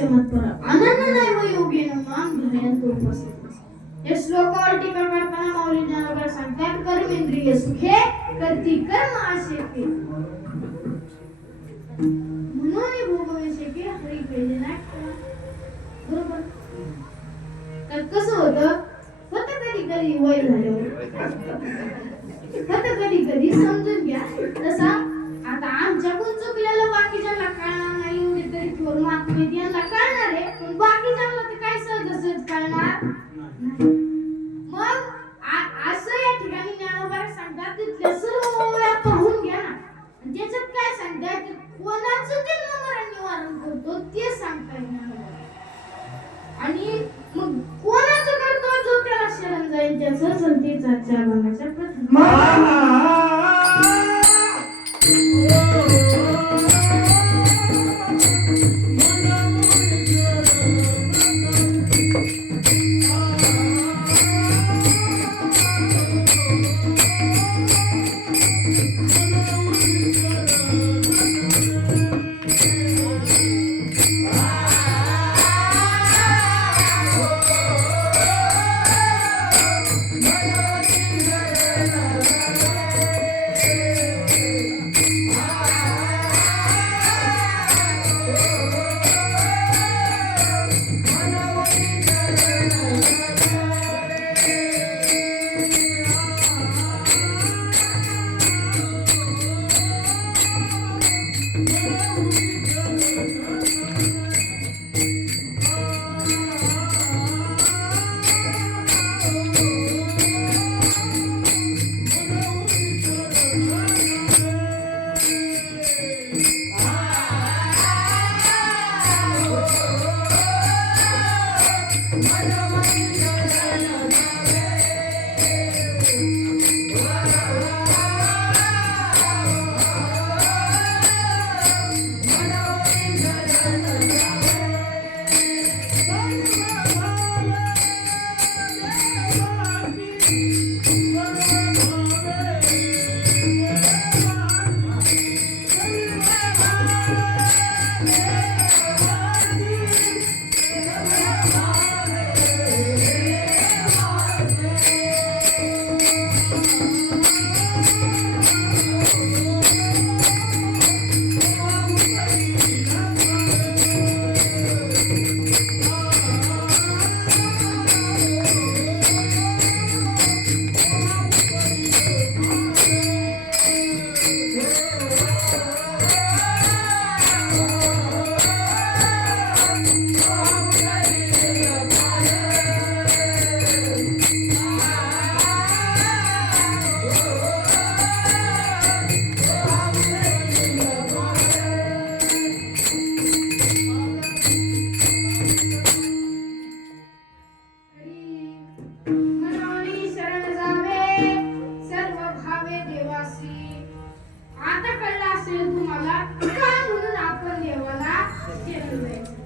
तस्य मत्परा अनन्य नैव योगेन मां ध्यायन्तो उपासते। या श्लोकावर टीका करताना माऊली ज्ञानोबा सांगतात कर्मेंद्रिय सुखे करती कर्म आशेके म्हणून भोगवेशेके हरी केले नाही बरोबर। तर कसं होतं कधी कधी वय झाल्यावर कधी कधी समजून घ्या तसा आता आमच्याकडून चुकलेलं बाकीच्यांना कळणार नाही एवढे तरी थोर मातमी यांना कळणार आहे पण बाकीच्यांना ते काय सहज कळणार नाही। मग असं या ठिकाणी ज्ञानोबा सांगतात तिथल्या सर्व ओव्या पाहून घ्या ना आणि त्याच्यात काय सांगतात कोणाचं जन्म मरण निवारण करतो ते सांगताय ज्ञानोबा आणि मग कोणाचं करतो जो त्याला शरण जाईल त्याचं संतीचा चालवण्याचा प्रथम आता कळलं असेल तुम्हाला का म्हणून आपण देवाला शरण जायचं।